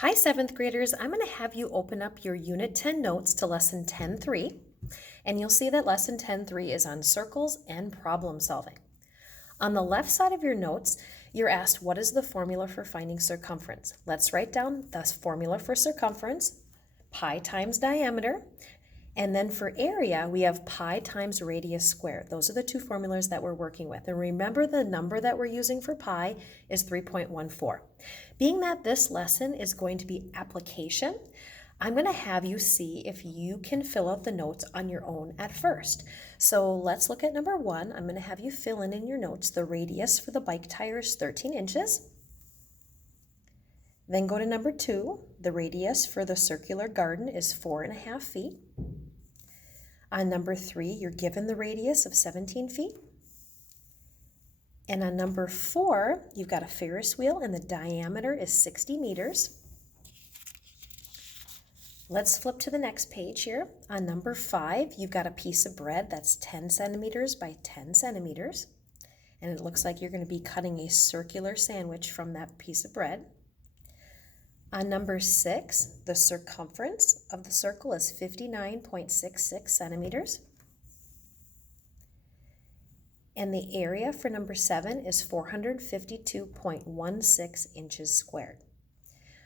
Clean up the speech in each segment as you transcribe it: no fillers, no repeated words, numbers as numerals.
Hi, 7th graders. I'm going to have you open up your Unit 10 notes to Lesson 10.3, and you'll see that Lesson 10.3 is on circles and problem solving. On the left side of your notes, you're asked, what is the formula for finding circumference? Let's write down the formula for circumference, pi times diameter, and then for area, we have pi times radius squared. Those are the two formulas that we're working with. And remember, the number that we're using for pi is 3.14. Being that this lesson is going to be application, I'm going to have you see if you can fill out the notes on your own at first. So let's look at number 1. I'm going to have you fill in your notes. The radius for the bike tire is 13 inches. Then go to number 2. The radius for the circular garden is 4.5 feet. On number 3, you're given the radius of 17 feet. And on number 4, you've got a Ferris wheel and the diameter is 60 meters. Let's flip to the next page here. On number 5, you've got a piece of bread that's 10 centimeters by 10 centimeters. And it looks like you're going to be cutting a circular sandwich from that piece of bread. On number 6, the circumference of the circle is 59.66 centimeters. And the area for number 7 is 452.16 inches squared.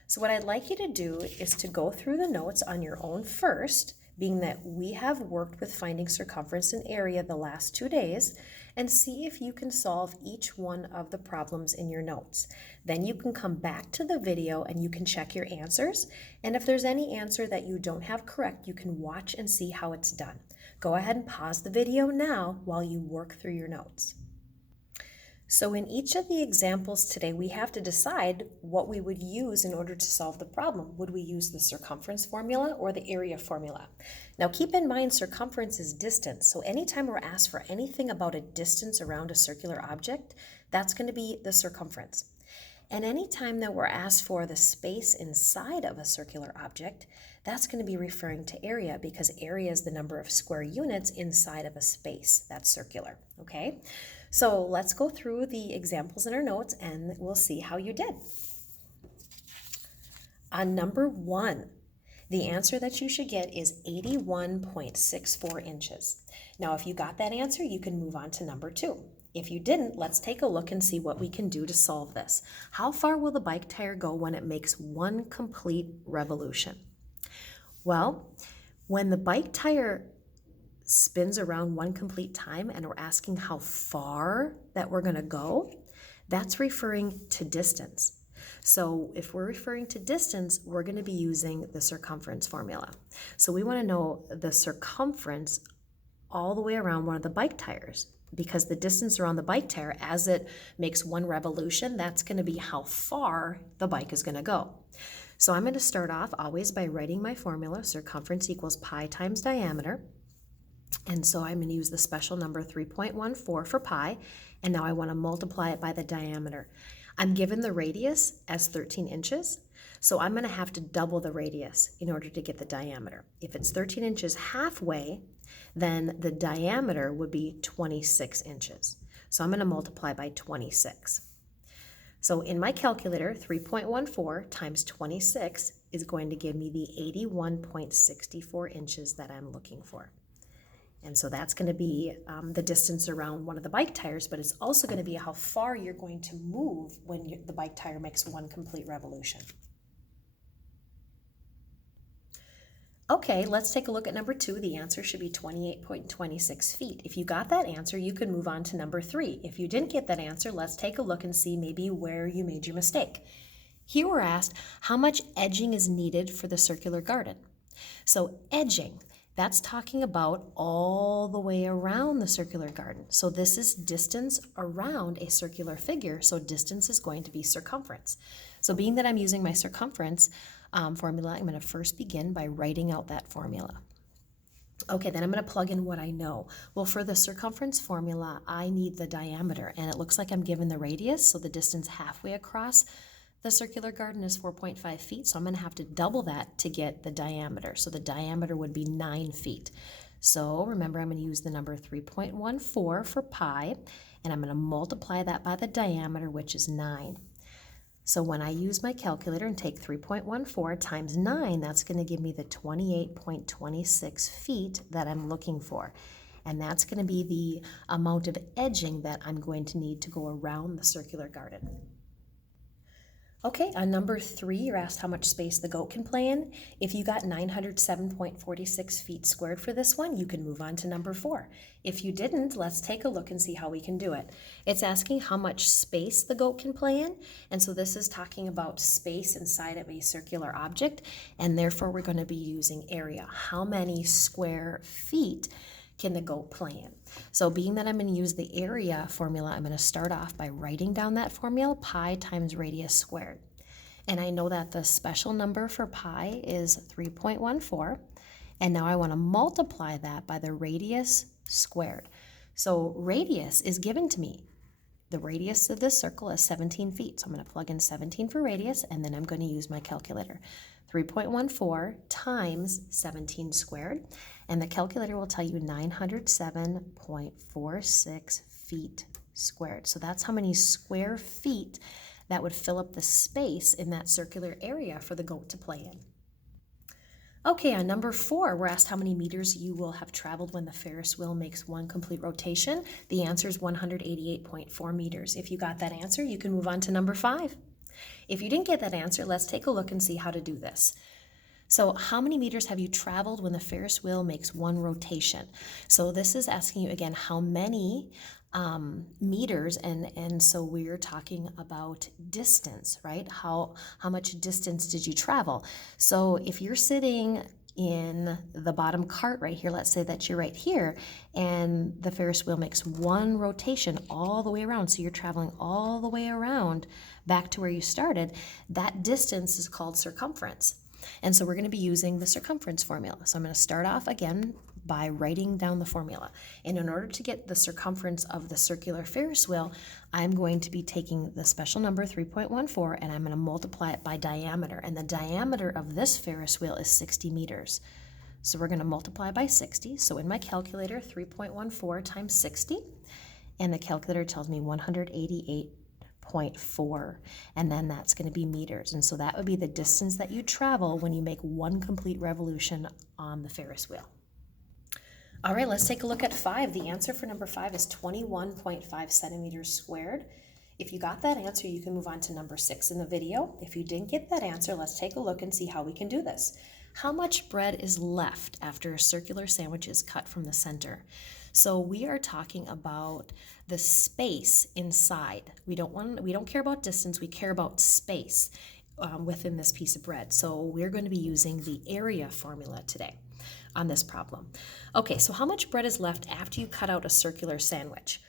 So what I'd like you to do is to go through the notes on your own first, being that we have worked with finding circumference and area the last 2 days, and see if you can solve each one of the problems in your notes. Then you can come back to the video and you can check your answers, and if there's any answer that you don't have correct, you can watch and see how it's done. Go ahead and pause the video now while you work through your notes. So in each of the examples today, we have to decide what we would use in order to solve the problem. Would we use the circumference formula or the area formula? Now keep in mind, circumference is distance. So anytime we're asked for anything about a distance around a circular object, that's going to be the circumference. And anytime that we're asked for the space inside of a circular object, that's going to be referring to area, because area is the number of square units inside of a space that's circular, okay? So let's go through the examples in our notes and we'll see how you did. On number 1, the answer that you should get is 81.64 inches. Now, if you got that answer, you can move on to number 2. If you didn't, let's take a look and see what we can do to solve this. How far will the bike tire go when it makes one complete revolution? Well, when the bike tire spins around one complete time and we're asking how far that we're going to go, that's referring to distance. So if we're referring to distance, we're going to be using the circumference formula. So we want to know the circumference all the way around one of the bike tires, because the distance around the bike tire as it makes one revolution, that's going to be how far the bike is going to go. So I'm going to start off always by writing my formula. Circumference equals pi times diameter. And so I'm going to use the special number 3.14 for pi, and now I want to multiply it by the diameter. I'm given the radius as 13 inches, so I'm going to have to double the radius in order to get the diameter. If it's 13 inches halfway, then the diameter would be 26 inches. So I'm going to multiply by 26. So in my calculator, 3.14 times 26 is going to give me the 81.64 inches that I'm looking for. And so that's going to be the distance around one of the bike tires, but it's also going to be how far you're going to move when the bike tire makes one complete revolution. Okay, let's take a look at number 2. The answer should be 28.26 feet. If you got that answer, you can move on to number 3. If you didn't get that answer, let's take a look and see maybe where you made your mistake. Here we're asked how much edging is needed for the circular garden. So edging, that's talking about all the way around the circular garden. So this is distance around a circular figure, so distance is going to be circumference. So being that I'm using my circumference formula, I'm going to first begin by writing out that formula. Okay, then I'm going to plug in what I know. Well, for the circumference formula, I need the diameter, and it looks like I'm given the radius, so the distance halfway across the circular garden is 4.5 feet, so I'm going to have to double that to get the diameter. So the diameter would be 9 feet. So remember, I'm going to use the number 3.14 for pi, and I'm going to multiply that by the diameter, which is 9. So when I use my calculator and take 3.14 times 9, that's going to give me the 28.26 feet that I'm looking for. And that's going to be the amount of edging that I'm going to need to go around the circular garden. Okay, on number 3, you're asked how much space the goat can play in. If you got 907.46 feet squared for this one, you can move on to number 4. If you didn't, let's take a look and see how we can do it. It's asking how much space the goat can play in, and so this is talking about space inside of a circular object, and therefore we're going to be using area. How many square feet can the goat play in? So being that I'm going to use the area formula, I'm going to start off by writing down that formula, pi times radius squared. And I know that the special number for pi is 3.14, and now I want to multiply that by the radius squared. So radius is given to me. The radius of this circle is 17 feet, so I'm going to plug in 17 for radius, and then I'm going to use my calculator. 3.14 times 17 squared, and the calculator will tell you 907.46 feet squared. So that's how many square feet that would fill up the space in that circular area for the goat to play in. Okay, on number 4, we're asked how many meters you will have traveled when the Ferris wheel makes one complete rotation. The answer is 188.4 meters. If you got that answer, you can move on to number 5. If you didn't get that answer, let's take a look and see how to do this. So how many meters have you traveled when the Ferris wheel makes one rotation? So this is asking you again how many meters, and so we're talking about distance, right? How much distance did you travel? So if you're sitting in the bottom cart right here, let's say that you're right here, and the Ferris wheel makes one rotation all the way around, so you're traveling all the way around back to where you started, that distance is called circumference. And so we're going to be using the circumference formula. So I'm going to start off again by writing down the formula. And in order to get the circumference of the circular Ferris wheel, I'm going to be taking the special number 3.14 and I'm going to multiply it by diameter. And the diameter of this Ferris wheel is 60 meters. So we're going to multiply by 60. So in my calculator, 3.14 times 60, and the calculator tells me 188.4, and then that's going to be meters. And so that would be the distance that you travel when you make one complete revolution on the Ferris wheel. All right, let's take a look at 5. The answer for number 5 is 21.5 centimeters squared. If you got that answer, you can move on to number 6 in the video. If you didn't get that answer, let's take a look and see how we can do this. How much bread is left after a circular sandwich is cut from the center? So we are talking about the space inside. We don't care about distance, we care about space within this piece of bread. So we're going to be using the area formula today on this problem. Okay, so how much bread is left after you cut out a circular sandwich?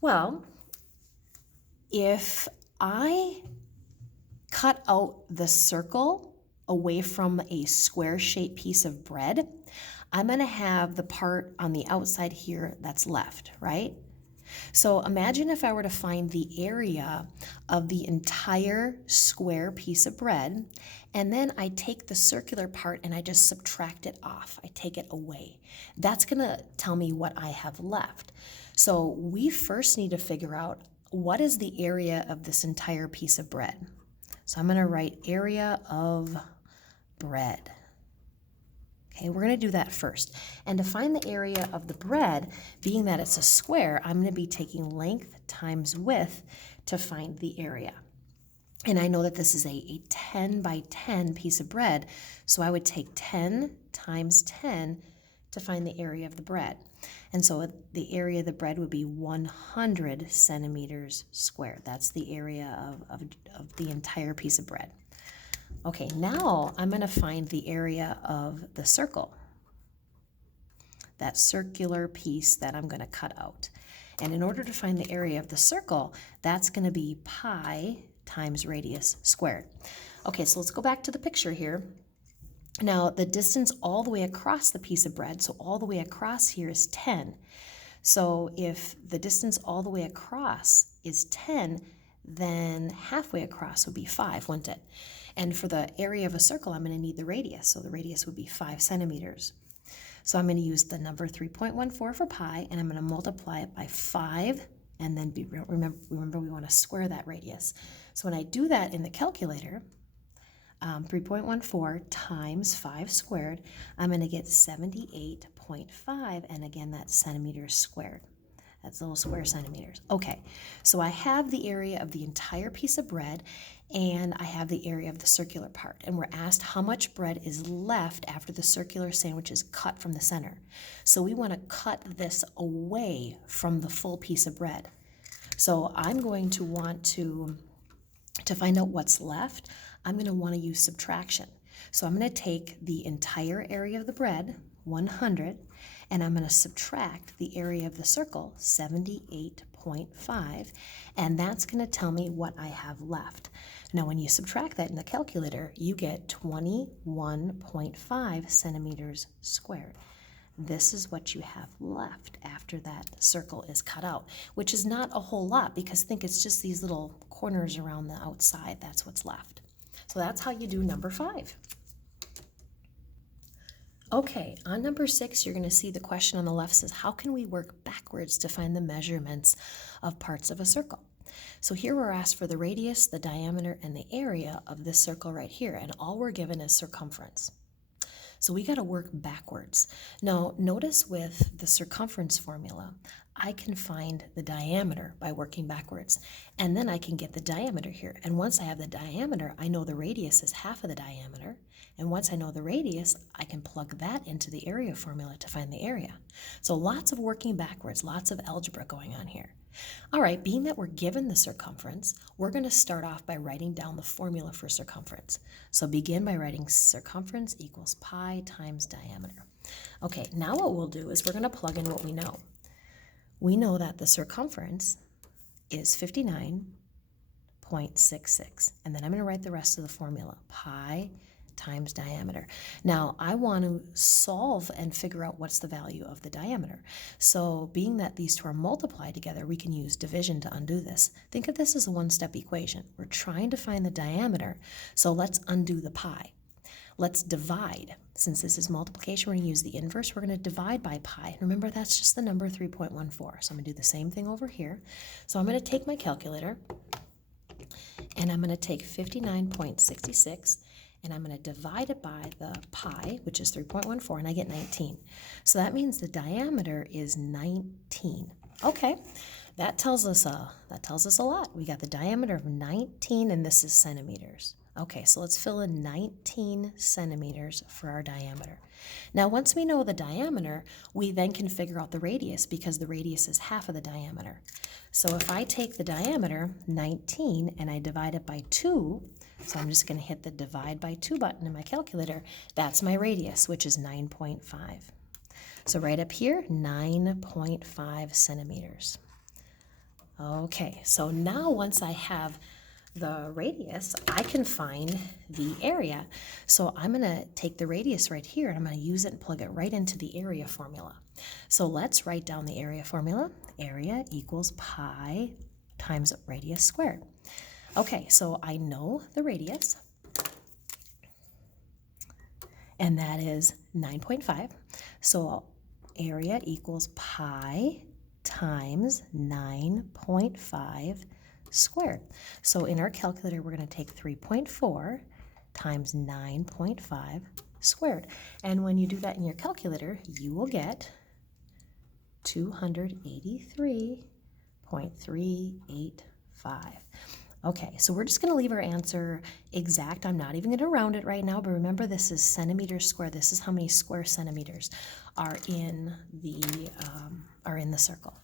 Well, if I cut out the circle away from a square-shaped piece of bread, I'm going to have the part on the outside here that's left, right? So imagine if I were to find the area of the entire square piece of bread, and then I take the circular part and I just subtract it off. I take it away. That's going to tell me what I have left. So we first need to figure out what is the area of this entire piece of bread. So I'm going to write area of bread. Okay, we're going to do that first. And to find the area of the bread, being that it's a square, I'm going to be taking length times width to find the area. And I know that this is a 10 by 10 piece of bread, so I would take 10 times 10 to find the area of the bread. And so the area of the bread would be 100 centimeters squared. That's the area of the entire piece of bread. Okay, now I'm going to find the area of the circle, that circular piece that I'm going to cut out. And in order to find the area of the circle, that's going to be pi times radius squared. Okay, so let's go back to the picture here. Now, the distance all the way across the piece of bread, so all the way across here is 10. So if the distance all the way across is 10, then halfway across would be 5, wouldn't it? And for the area of a circle, I'm going to need the radius. So the radius would be 5 centimeters. So I'm going to use the number 3.14 for pi, and I'm going to multiply it by 5 and then remember we want to square that radius. So when I do that in the calculator, 3.14 times 5 squared, I'm going to get 78.5, and again, that's centimeters squared. That's little square centimeters. Okay, so I have the area of the entire piece of bread, and I have the area of the circular part. And we're asked how much bread is left after the circular sandwich is cut from the center. So we want to cut this away from the full piece of bread. So I'm going to want to find out what's left, I'm going to want to use subtraction. So I'm going to take the entire area of the bread, 100, and I'm going to subtract the area of the circle, 78.5, and that's going to tell me what I have left. Now when you subtract that in the calculator, you get 21.5 centimeters squared. This is what you have left after that circle is cut out, which is not a whole lot because think it's just these little corners around the outside. That's what's left. So that's how you do number 5. Okay, on number 6, you're going to see the question on the left says, how can we work backwards to find the measurements of parts of a circle? So here we're asked for the radius, the diameter, and the area of this circle right here, and all we're given is circumference. So we got to work backwards. Now, notice with the circumference formula, I can find the diameter by working backwards, and then I can get the diameter here. And once I have the diameter, I know the radius is half of the diameter, and once I know the radius, I can plug that into the area formula to find the area. So lots of working backwards, lots of algebra going on here. All right, being that we're given the circumference, we're going to start off by writing down the formula for circumference. So begin by writing circumference equals pi times diameter. Okay, now what we'll do is we're going to plug in what we know. We know that the circumference is 59.66, and then I'm going to write the rest of the formula, pi times diameter. Now, I want to solve and figure out what's the value of the diameter. So being that these two are multiplied together, we can use division to undo this. Think of this as a one-step equation. We're trying to find the diameter, so let's undo the pi. Let's divide. Since this is multiplication, we're going to use the inverse. We're going to divide by pi. Remember, that's just the number 3.14. So I'm going to do the same thing over here. So I'm going to take my calculator, and I'm going to take 59.66, and I'm going to divide it by the pi, which is 3.14, and I get 19. So that means the diameter is 19. Okay, that tells us a lot. We got the diameter of 19, and this is centimeters. Okay, so let's fill in 19 centimeters for our diameter. Now, once we know the diameter, we then can figure out the radius because the radius is half of the diameter. So if I take the diameter, 19, and I divide it by 2, so I'm just going to hit the divide by 2 button in my calculator, that's my radius, which is 9.5. So right up here, 9.5 centimeters. Okay, so now once I have the radius, I can find the area. So I'm going to take the radius right here, and I'm going to use it and plug it right into the area formula. So let's write down the area formula. Area equals pi times radius squared. Okay, so I know the radius, and that is 9.5. So area equals pi times 9.5 squared. So in our calculator, we're going to take 3.4 times 9.5 squared. And when you do that in your calculator, you will get 283.385. Okay, so we're just going to leave our answer exact. I'm not even going to round it right now, but remember this is centimeters squared. This is how many square centimeters are in the circle.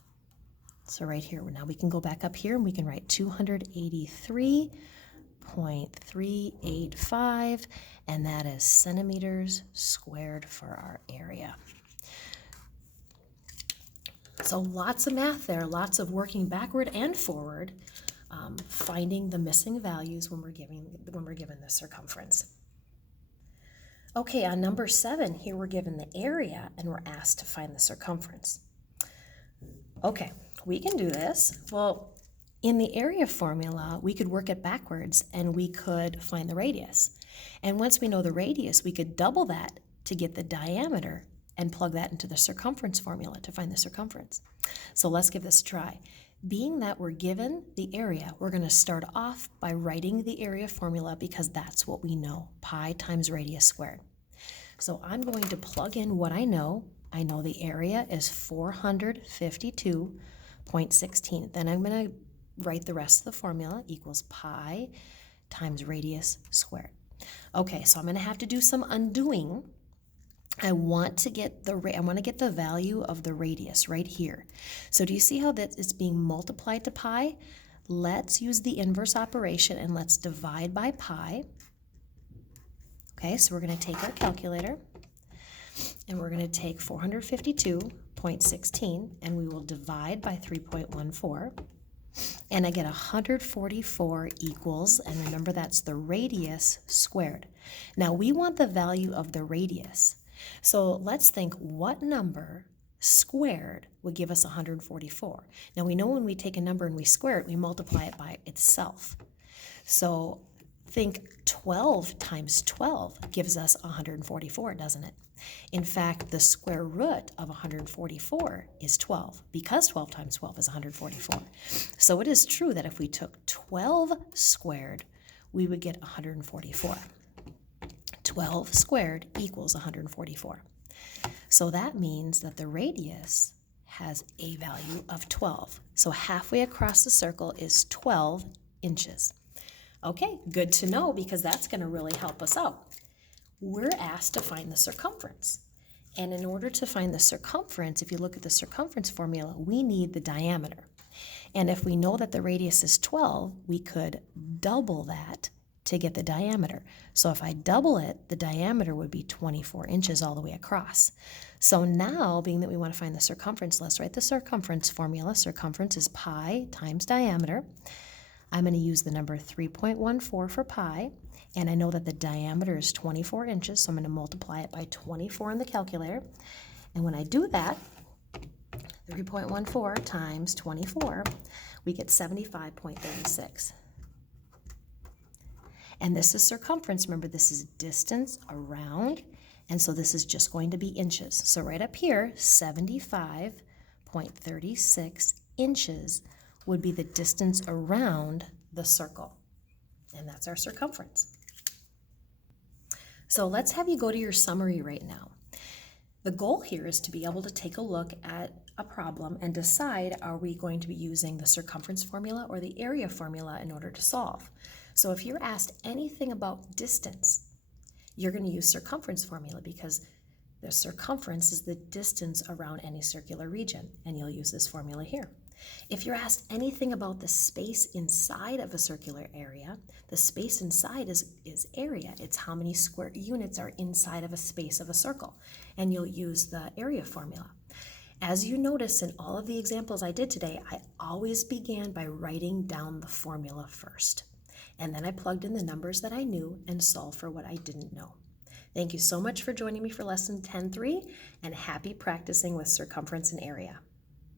So right here, now we can go back up here and we can write 283.385, and that is centimeters squared for our area. So lots of math there, lots of working backward and forward, finding the missing values when we're given the circumference. Okay, on number 7, here we're given the area and we're asked to find the circumference. Okay, we can do this. Well, in the area formula, we could work it backwards and we could find the radius. And once we know the radius, we could double that to get the diameter and plug that into the circumference formula to find the circumference. So let's give this a try. Being that we're given the area, we're going to start off by writing the area formula because that's what we know, pi times radius squared. So I'm going to plug in what I know. I know the area is 452.16. Then I'm going to write the rest of the formula equals pi times radius squared. Okay, so I'm going to have to do some undoing. I want to get the value of the radius right here. So do you see how that it's being multiplied to pi? Let's use the inverse operation and let's divide by pi. Okay, so we're going to take our calculator and we're going to take 452.16 and we will divide by 3.14. And I get 144 equals, and remember that's the radius squared. Now we want the value of the radius. So let's think what number squared would give us 144. Now we know when we take a number and we square it, we multiply it by itself. So think 12 times 12 gives us 144, doesn't it? In fact, the square root of 144 is 12, because 12 times 12 is 144. So it is true that if we took 12 squared, we would get 144. 12 squared equals 144. So that means that the radius has a value of 12. So halfway across the circle is 12 inches. Okay, good to know because that's going to really help us out. We're asked to find the circumference. And in order to find the circumference, if you look at the circumference formula, we need the diameter. And if we know that the radius is 12, we could double that to get the diameter. So if I double it, the diameter would be 24 inches all the way across. So now, being that we want to find the circumference, let's write the circumference formula. Circumference is pi times diameter. I'm going to use the number 3.14 for pi, and I know that the diameter is 24 inches, so I'm going to multiply it by 24 in the calculator. And when I do that, 3.14 times 24, we get 75.36. And this is circumference. Remember, this is distance around, and so this is just going to be inches. So right up here, 75.36 inches would be the distance around the circle. And that's our circumference. So let's have you go to your summary right now. The goal here is to be able to take a look at a problem and decide, are we going to be using the circumference formula or the area formula in order to solve? So if you're asked anything about distance, you're going to use circumference formula because the circumference is the distance around any circular region, and you'll use this formula here. If you're asked anything about the space inside of a circular area, the space inside is area. It's how many square units are inside of a space of a circle, and you'll use the area formula. As you notice in all of the examples I did today, I always began by writing down the formula first. And then I plugged in the numbers that I knew and solved for what I didn't know. Thank you so much for joining me for Lesson 10.3, and happy practicing with circumference and area.